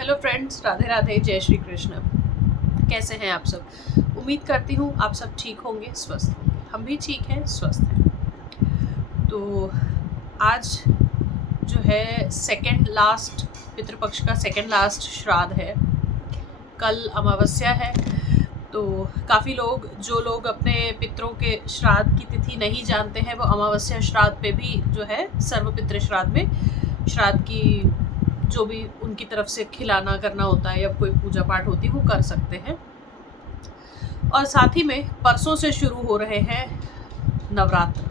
Hello friends, Radhe Radhe, जय श्री कृष्ण। कैसे हैं आप सब? उम्मीद करती हूँ आप सब ठीक होंगे, स्वस्थ होंगे। हम भी ठीक हैं, स्वस्थ हैं। तो आज जो है सेकंड लास्ट पितृपक्ष का सेकंड लास्ट श्राद्ध है। कल अमावस्या है। तो काफ़ी लोग, जो लोग अपने पितरों के श्राद्ध की तिथि नहीं जानते हैं, वो अमावस्या श्राद्ध पे भी जो है सर्वपितृ श्राद्ध में श्राद्ध की जो भी उनकी तरफ से खिलाना करना होता है या कोई पूजा पाठ होती है वो कर सकते हैं। और साथ ही में परसों से शुरू हो रहे हैं नवरात्र।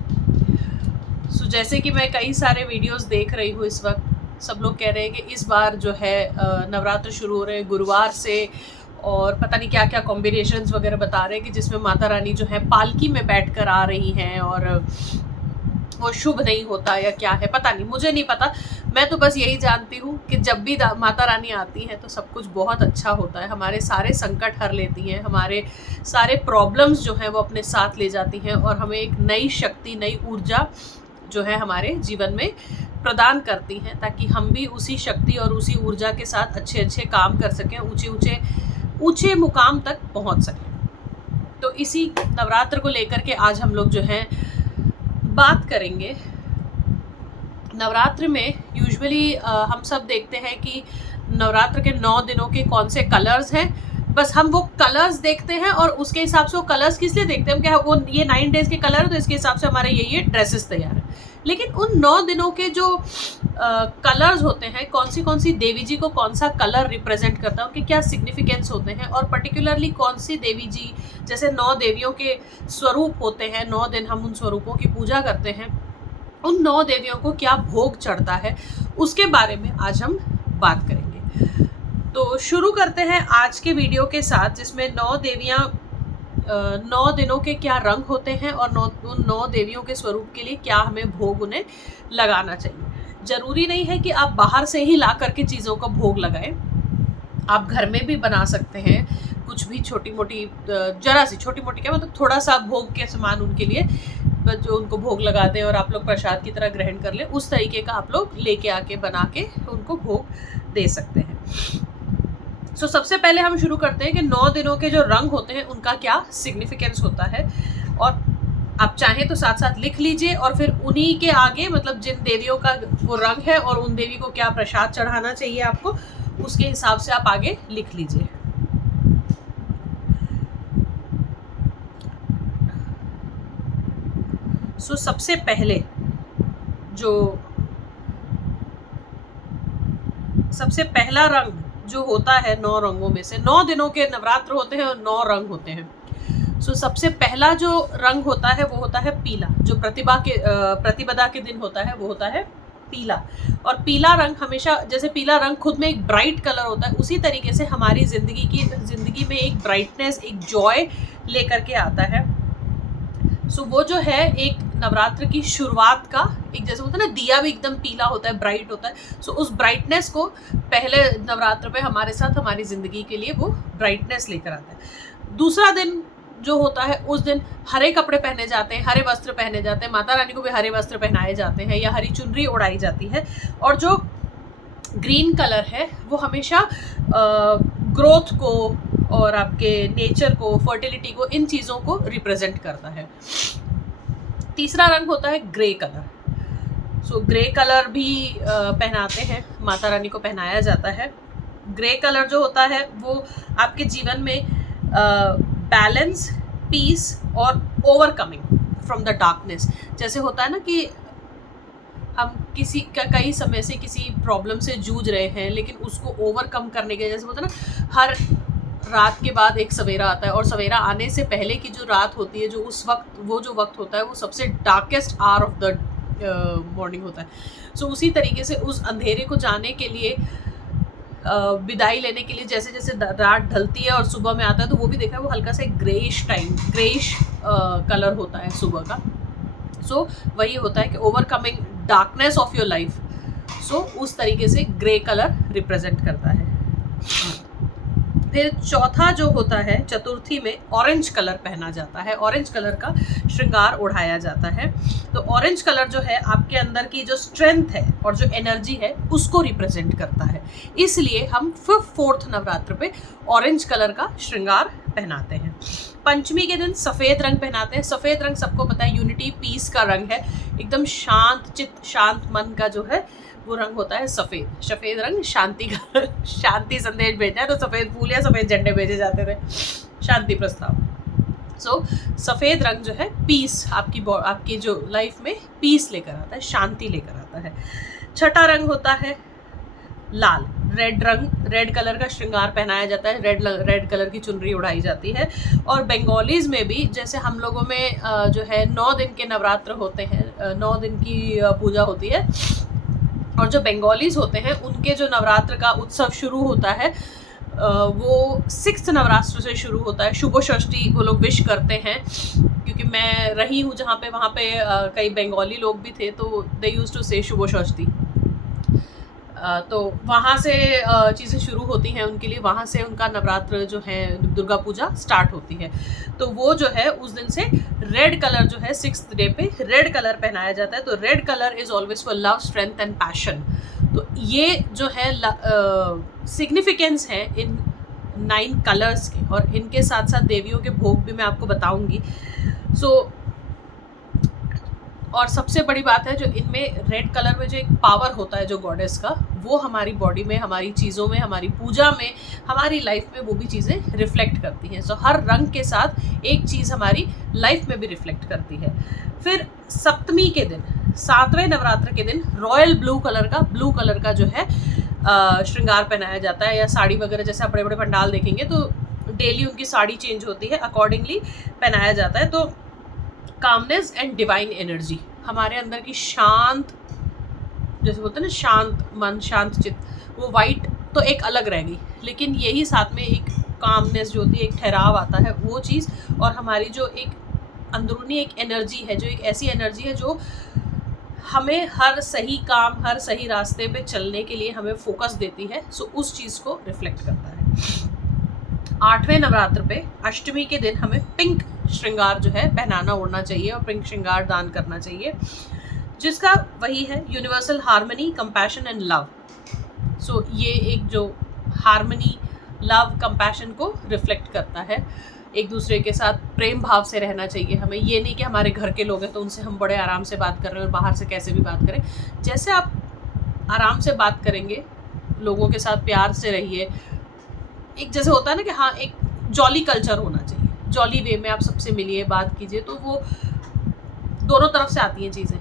सो जैसे कि मैं कई सारे वीडियोस देख रही हूँ इस वक्त, सब लोग कह रहे हैं कि इस बार जो है नवरात्र शुरू हो रहे हैं गुरुवार से, और पता नहीं क्या क्या कॉम्बिनेशंस वगैरह बता रहे हैं कि जिसमें माता रानी जो है पालकी में बैठकर आ रही हैं और वो शुभ नहीं होता या क्या है, पता नहीं, मुझे नहीं पता। मैं तो बस यही जानती हूँ कि जब भी माता रानी आती हैं तो सब कुछ बहुत अच्छा होता है। हमारे सारे संकट हर लेती हैं, हमारे सारे प्रॉब्लम्स जो हैं वो अपने साथ ले जाती हैं और हमें एक नई शक्ति, नई ऊर्जा जो है हमारे जीवन में प्रदान करती हैं, ताकि हम भी उसी शक्ति और उसी ऊर्जा के साथ अच्छे अच्छे काम कर सकें, ऊंचे मुकाम तक पहुँच सकें। तो इसी नवरात्र को लेकर के आज हम लोग जो है बात करेंगे। नवरात्र में यूजुअली हम सब देखते हैं कि नवरात्र के 9 दिनों के कौन से कलर्स हैं, बस हम वो कलर्स देखते हैं और उसके हिसाब से वो कलर्स किस लिए देखते हैं, हम क्या वो ये 9 डेज के कलर है तो इसके हिसाब से हमारे ये ड्रेसेस तैयार है। लेकिन उन 9 दिनों के जो कलर्स होते हैं, कौन सी देवी जी को कौन सा कलर रिप्रेजेंट करता है, उनके क्या सिग्निफिकेंस होते हैं, और पर्टिकुलरली कौन सी देवी जी, जैसे 9 देवियों के स्वरूप होते हैं, 9 दिन हम उन स्वरूपों की पूजा करते हैं, उन 9 देवियों को क्या भोग चढ़ता है, उसके बारे में आज हम बात करेंगे। तो शुरू करते हैं आज के वीडियो के साथ, जिसमें 9 देवियां 9 दिनों के क्या रंग होते हैं और उन 9 देवियों के स्वरूप के लिए क्या हमें भोग उन्हें लगाना चाहिए। जरूरी नहीं है कि आप बाहर से ही ला करके चीज़ों का भोग लगाएं, आप घर में भी बना सकते हैं। कुछ भी छोटी मोटी, जरा सी छोटी मोटी क्या मतलब थोड़ा सा भोग के समान उनके लिए जो उनको भोग लगा दें और आप लोग प्रसाद की तरह ग्रहण कर लें, उस तरीके का आप लोग लेके आके बना के उनको भोग दे सकते हैं। सो सबसे पहले हम शुरू करते हैं कि 9 दिनों के जो रंग होते हैं उनका क्या सिग्निफिकेंस होता है, और आप चाहें तो साथ साथ लिख लीजिए और फिर उन्हीं के आगे मतलब जिन देवियों का वो रंग है और उन देवी को क्या प्रसाद चढ़ाना चाहिए आपको, उसके हिसाब से आप आगे लिख लीजिए। सो सबसे पहला रंग जो होता है 9 रंगों में से, 9 दिनों के नवरात्र होते हैं और 9 रंग होते हैं। सो सबसे पहला जो रंग होता है वो होता है पीला। जो प्रतिपदा के दिन होता है वो होता है पीला। और पीला रंग हमेशा, जैसे पीला रंग खुद में एक ब्राइट कलर होता है, उसी तरीके से हमारी जिंदगी में एक ब्राइटनेस, एक जॉय लेकर के आता है। सो वो जो है एक नवरात्र की शुरुआत का एक, जैसे होता है ना दिया भी एकदम पीला होता है, ब्राइट होता है। सो उस ब्राइटनेस को पहले नवरात्र पे हमारे साथ हमारी ज़िंदगी के लिए वो ब्राइटनेस लेकर आता है। दूसरा दिन जो होता है, उस दिन हरे कपड़े पहने जाते हैं, हरे वस्त्र पहने जाते हैं, माता रानी को भी हरे वस्त्र पहनाए जाते हैं या हरी चुनरी उड़ाई जाती है। और जो ग्रीन कलर है वो हमेशा ग्रोथ को और आपके नेचर को, फर्टिलिटी को, इन चीज़ों को रिप्रेजेंट करता है। तीसरा रंग होता है grey colour. So grey colour भी पहनाते हैं, माता रानी को पहनाया जाता है। ग्रे कलर जो होता है वो आपके जीवन में बैलेंस, पीस और ओवरकमिंग फ्रॉम द डार्कनेस, जैसे होता है ना कि हम कई समय से किसी प्रॉब्लम से जूझ रहे हैं, लेकिन उसको ओवरकम करने के, जैसे होता है ना हर रात के बाद एक सवेरा आता है, और सवेरा आने से पहले की जो रात होती है, जो उस वक्त वो जो वक्त होता है वो सबसे darkest hour of the morning होता है। सो उसी तरीके से उस अंधेरे को जाने के लिए, विदाई लेने के लिए, जैसे जैसे रात ढलती है और सुबह में आता है, तो वो भी देखा है वो हल्का सा ग्रेइश कलर होता है सुबह का। सो वही होता है कि overcoming darkness of your life. So उस तरीके से ग्रे कलर रिप्रेजेंट करता है। फिर चौथा जो होता है चतुर्थी में ऑरेंज कलर पहना जाता है, ऑरेंज कलर का श्रृंगार ओढ़ाया जाता है। तो ऑरेंज कलर जो है आपके अंदर की जो स्ट्रेंथ है और जो एनर्जी है उसको रिप्रेजेंट करता है, इसलिए हम 4th नवरात्र पे ऑरेंज कलर का श्रृंगार पहनाते हैं। पंचमी के दिन सफ़ेद रंग पहनाते हैं। सफ़ेद रंग सबको पता है यूनिटी पीस का रंग है, एकदम शांत चित्त शांत मन का जो है वो रंग होता है सफ़ेद। सफ़ेद रंग शांति का शांति संदेश भेजना है तो सफ़ेद फूल या सफ़ेद झंडे भेजे जाते थे, शांति प्रस्ताव। सो सफ़ेद रंग जो है पीस, आपकी जो लाइफ में पीस लेकर आता है, शांति लेकर आता है। छठा रंग होता है लाल, रेड रंग, रेड कलर का श्रृंगार पहनाया जाता है, रेड कलर की चुनरी उड़ाई जाती है। और बंगालीज में भी जैसे हम लोगों में जो है 9 दिन के नवरात्र होते हैं, 9 दिन की पूजा होती है, और जो बंगालीज होते हैं उनके जो नवरात्र का उत्सव शुरू होता है वो 6th नवरात्र से शुरू होता है। शुभ षष्ठी वो लोग विश करते हैं, क्योंकि मैं रही हूँ जहाँ पे, वहाँ पे कई बंगाली लोग भी थे, तो दे यूज्ड टू से शुभ षष्ठी। तो वहाँ से चीज़ें शुरू होती हैं उनके लिए, वहाँ से उनका नवरात्र जो है दुर्गा पूजा स्टार्ट होती है। तो वो जो है उस दिन से रेड कलर जो है 6th डे पे रेड कलर पहनाया जाता है। तो red colour is always for love, strength and passion. तो ये जो है सिग्निफिकेंस है इन 9 कलर्स के, और इनके साथ साथ देवियों के भोग भी मैं आपको बताऊंगी। और सबसे बड़ी बात है जो इनमें रेड कलर में जो एक पावर होता है जो गॉडेस का, वो हमारी बॉडी में, हमारी चीज़ों में, हमारी पूजा में, हमारी लाइफ में वो भी चीज़ें रिफ्लेक्ट करती हैं। सो हर रंग के साथ एक चीज़ हमारी लाइफ में भी रिफ्लेक्ट करती है। फिर सप्तमी के दिन, 7वें नवरात्र के दिन रॉयल ब्लू कलर का जो है श्रृंगार पहनाया जाता है, या साड़ी वगैरह, जैसे आप बड़े बड़े पंडाल देखेंगे तो डेली उनकी साड़ी चेंज होती है, अकॉर्डिंगली पहनाया जाता है। तो कामनेस एंड डिवाइन एनर्जी, हमारे अंदर की शांत, जैसे बोलते हैं ना शांत मन, शांत चित्त, वो वाइट तो एक अलग रह गई, लेकिन यही साथ में एक कामनेस जो होती है, एक ठहराव आता है, वो चीज़, और हमारी जो एक अंदरूनी एक एनर्जी है, जो एक ऐसी एनर्जी है जो हमें हर सही काम, हर सही रास्ते पे चलने के लिए हमें फोकस देती है। सो उस चीज़ को रिफ्लेक्ट करता है। 8वें नवरात्र पे अष्टमी के दिन हमें पिंक श्रृंगार जो है पहनाना ओढ़ना चाहिए, और पिंक श्रृंगार दान करना चाहिए, जिसका वही है universal harmony, compassion and love. So ये एक जो हार्मनी, लव, कंपैशन को रिफ्लेक्ट करता है। एक दूसरे के साथ प्रेम भाव से रहना चाहिए हमें। ये नहीं कि हमारे घर के लोग हैं तो उनसे हम बड़े आराम से बात कर रहे हैं और बाहर से कैसे भी बात करें। जैसे आप आराम से बात करेंगे, लोगों के साथ प्यार से रहिए। एक जैसे होता है ना कि हाँ, एक जॉली कल्चर होना चाहिए, जॉली वे में आप सबसे मिलिए, बात कीजिए, तो वो दोनों तरफ से आती हैं चीज़ें।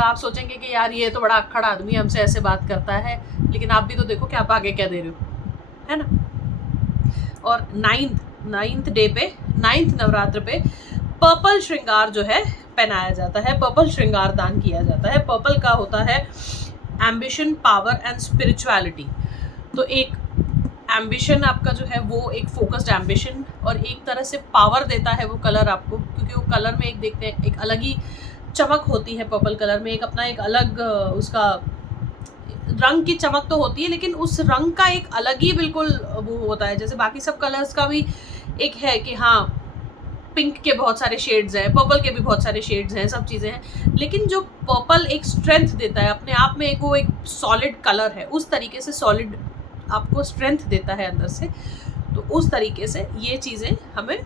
आप सोचेंगे कि यार ये तो बड़ा अक्खड़ आदमी हमसे ऐसे बात करता है, लेकिन आप भी तो देखो कि आप आगे क्या दे रहे हो, है ना। और 9th डे पे, 9th नवरात्र पे पर्पल श्रृंगार जो है पहनाया जाता है, पर्पल श्रृंगार दान किया जाता है। पर्पल का होता है एम्बिशन, पावर एंड स्पिरिचुअलिटी। तो एक एम्बिशन आपका जो है वो एक फोकस्ड एम्बिशन, और एक तरह से पावर देता है वो कलर आपको, क्योंकि वो कलर में एक देखते हैं एक अलग ही चमक होती है। पर्पल कलर में एक अपना एक अलग उसका रंग की चमक तो होती है, लेकिन उस रंग का एक अलग ही बिल्कुल वो होता है। जैसे बाकी सब कलर्स का भी एक है कि हाँ, पिंक के बहुत सारे शेड्स हैं, पर्पल के भी बहुत सारे शेड्स हैं, सब चीज़ें हैं, लेकिन जो पर्पल एक स्ट्रेंथ देता है अपने आप में, वो एक सॉलिड कलर है, उस तरीके से सॉलिड आपको स्ट्रेंथ देता है अंदर से। तो उस तरीके से ये चीज़ें हमें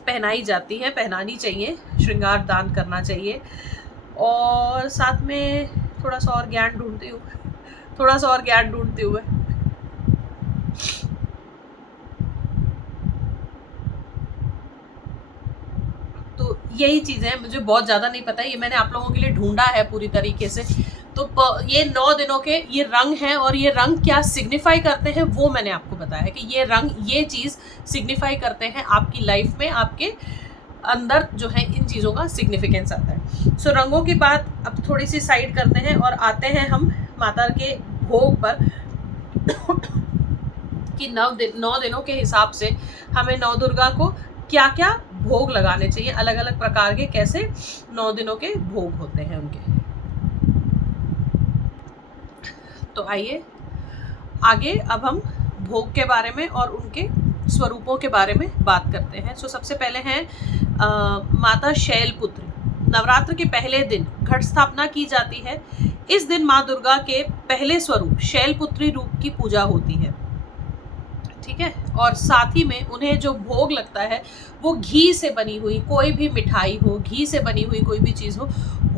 पहनाई जाती हैं, पहनानी चाहिए, श्रृंगार दान करना चाहिए। और साथ में थोड़ा सा और ज्ञान ढूंढती हुए तो यही चीज़ें, मुझे बहुत ज़्यादा नहीं पता, ये मैंने आप लोगों के लिए ढूंढा है पूरी तरीके से। तो ये 9 दिनों के ये रंग हैं, और ये रंग क्या सिग्निफाई करते हैं वो मैंने आपको बताया है कि ये रंग, ये चीज़ सिग्निफाई करते हैं आपकी लाइफ में, आपके अंदर जो है इन चीज़ों का सिग्निफिकेंस आता है। सो रंगों की बात अब थोड़ी सी साइड करते हैं और आते हैं हम माता के भोग पर कि 9 दिनों के हिसाब से हमें नौ दुर्गा को क्या क्या भोग लगाने चाहिए, अलग अलग प्रकार के कैसे 9 दिनों के भोग होते हैं उनके। तो आइए आगे अब हम भोग के बारे में और उनके स्वरूपों के बारे में बात करते हैं। सो सबसे पहले हैं माता शैलपुत्री। नवरात्र के पहले दिन घट स्थापना की जाती है। इस दिन माँ दुर्गा के पहले स्वरूप शैलपुत्री रूप की पूजा होती है, ठीक है। और साथ ही में उन्हें जो भोग लगता है वो घी से बनी हुई कोई भी मिठाई हो, घी से बनी हुई कोई भी चीज़ हो,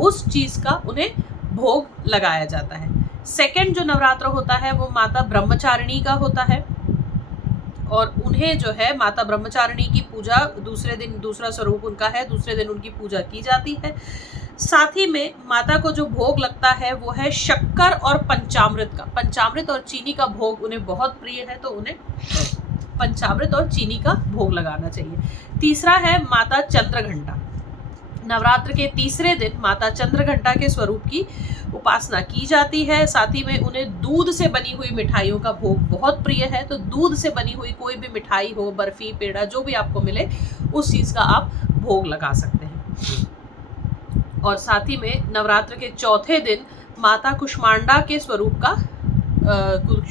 उस चीज़ का उन्हें भोग लगाया जाता है। सेकंड जो नवरात्र होता है वो माता ब्रह्मचारिणी का होता है और उन्हें जो है माता ब्रह्मचारिणी की पूजा दूसरे दिन, दूसरा स्वरूप उनका है, दूसरे दिन उनकी पूजा की जाती है। साथ ही में माता को जो भोग लगता है वो है शक्कर और पंचामृत का। पंचामृत और चीनी का भोग उन्हें बहुत प्रिय है, तो उन्हें पंचामृत और चीनी का भोग लगाना चाहिए। तीसरा है माता चंद्रघंटा। नवरात्र के तीसरे दिन माता चंद्रघंटा के स्वरूप की उपासना की जाती है। साथ ही में उन्हें दूध से बनी हुई मिठाइयों का भोग बहुत प्रिय है, तो दूध से बनी हुई कोई भी मिठाई हो, बर्फी, पेड़ा, जो भी आपको मिले उस चीज़ का आप भोग लगा सकते हैं। और साथ ही में नवरात्र के चौथे दिन माता कुष्मांडा के स्वरूप का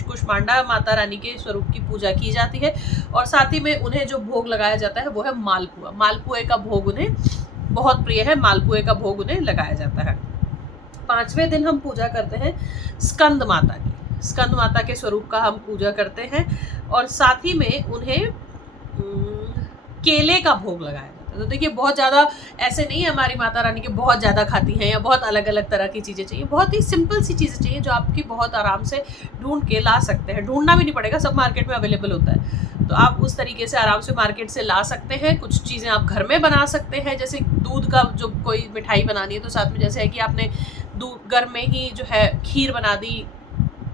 कुष्मांडा माता रानी के स्वरूप की पूजा की जाती है। और साथ ही में उन्हें जो भोग लगाया जाता है वो है मालपुआ। मालपुए का भोग उन्हें बहुत प्रिय है, मालपुए का भोग उन्हें लगाया जाता है। पांचवें दिन हम पूजा करते हैं स्कंद माता की। स्कंद माता के स्वरूप का हम पूजा करते हैं और साथ ही में उन्हें केले का भोग लगाया जाता है। तो देखिए बहुत ज़्यादा ऐसे नहीं है हमारी माता रानी के बहुत ज़्यादा खाती हैं या बहुत अलग अलग तरह की चीज़ें चाहिए। बहुत ही सिंपल सी चीज़ें चाहिए जो आपकी बहुत आराम से ढूंढ के ला सकते हैं। ढूंढना भी नहीं पड़ेगा, सब मार्केट में अवेलेबल होता है, तो आप उस तरीके से आराम से मार्केट से ला सकते हैं। कुछ चीज़ें आप घर में बना सकते हैं, जैसे दूध का जो कोई मिठाई बनानी है तो साथ में जैसे है कि आपने दूध घर में ही जो है खीर बना दी,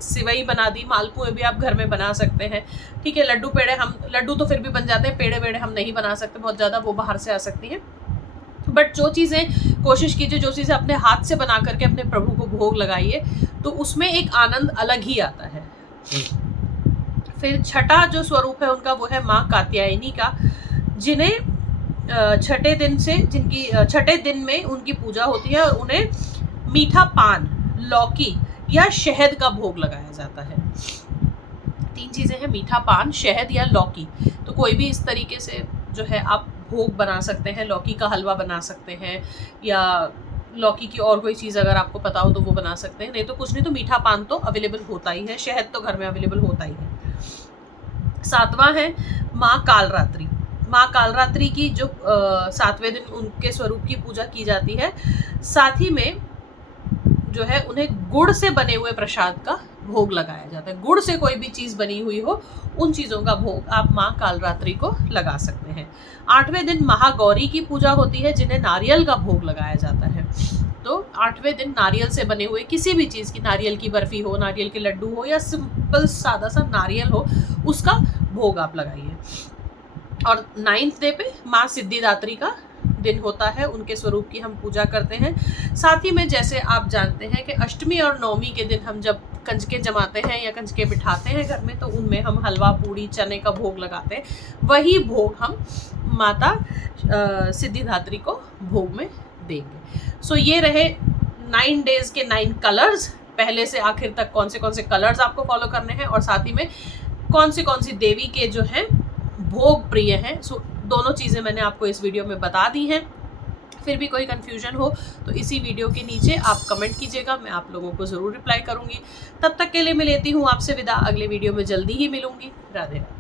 सिवई बना दी, मालपुए भी आप घर में बना सकते हैं, ठीक है। लड्डू पेड़े, हम लड्डू तो फिर भी बन जाते हैं, पेड़े वेड़े हम नहीं बना सकते बहुत ज़्यादा, वो बाहर से आ सकती हैं। बट जो चीज़ें कोशिश कीजिए, जो चीज़ें अपने हाथ से बना करके अपने प्रभु को भोग लगाइए, तो उसमें एक आनंद अलग ही आता है। फिर छठा जो स्वरूप है उनका वो है माँ कात्यायनी का, जिन्हें छठे दिन में उनकी पूजा होती है और उन्हें मीठा पान, लौकी या शहद का भोग लगाया जाता है। तीन चीज़ें हैं, मीठा पान, शहद या लौकी। तो कोई भी इस तरीके से जो है आप भोग बना सकते हैं। लौकी का हलवा बना सकते हैं या लौकी की और कोई चीज़ अगर आपको पता हो तो वो बना सकते हैं, नहीं तो कुछ नहीं तो मीठा पान तो अवेलेबल होता ही है, शहद तो घर में अवेलेबल होता ही है। सातवां है माँ कालरात्रि। माँ कालरात्रि की जो 7वें दिन उनके स्वरूप की पूजा की जाती है। साथ ही में जो है उन्हें गुड़ से बने हुए प्रसाद का भोग लगाया जाता है। गुड़ से कोई भी चीज़ बनी हुई हो उन चीज़ों का भोग आप माँ कालरात्रि को लगा सकते हैं। 8वें दिन महागौरी की पूजा होती है, जिन्हें नारियल का भोग लगाया जाता है। तो 8वें दिन नारियल से बने हुए किसी भी चीज़ की, नारियल की बर्फ़ी हो, नारियल के लड्डू हो या सिंपल सादा सा नारियल हो, उसका भोग आप लगाइए। और 9th डे पे माँ सिद्धिदात्री का दिन होता है, उनके स्वरूप की हम पूजा करते हैं। साथ ही में जैसे आप जानते हैं कि अष्टमी और नवमी के दिन हम जब कंजके जमाते हैं या कंजके बिठाते हैं घर में, तो उनमें हम हलवा, पूड़ी, चने का भोग लगाते हैं। वही भोग हम माता सिद्धिदात्री को भोग में देंगे। सो ये रहे 9 डेज के 9 कलर्स, पहले से आखिर तक कौन से कलर्स आपको फॉलो करने हैं और साथ ही में कौन सी देवी के जो हैं भोग प्रिय हैं। सो दोनों चीज़ें मैंने आपको इस वीडियो में बता दी हैं। फिर भी कोई कन्फ्यूजन हो तो इसी वीडियो के नीचे आप कमेंट कीजिएगा, मैं आप लोगों को ज़रूर रिप्लाई करूँगी। तब तक के लिए मैं लेती हूँ आपसे विदा, अगले वीडियो में जल्दी ही मिलूँगी। राधे राधे।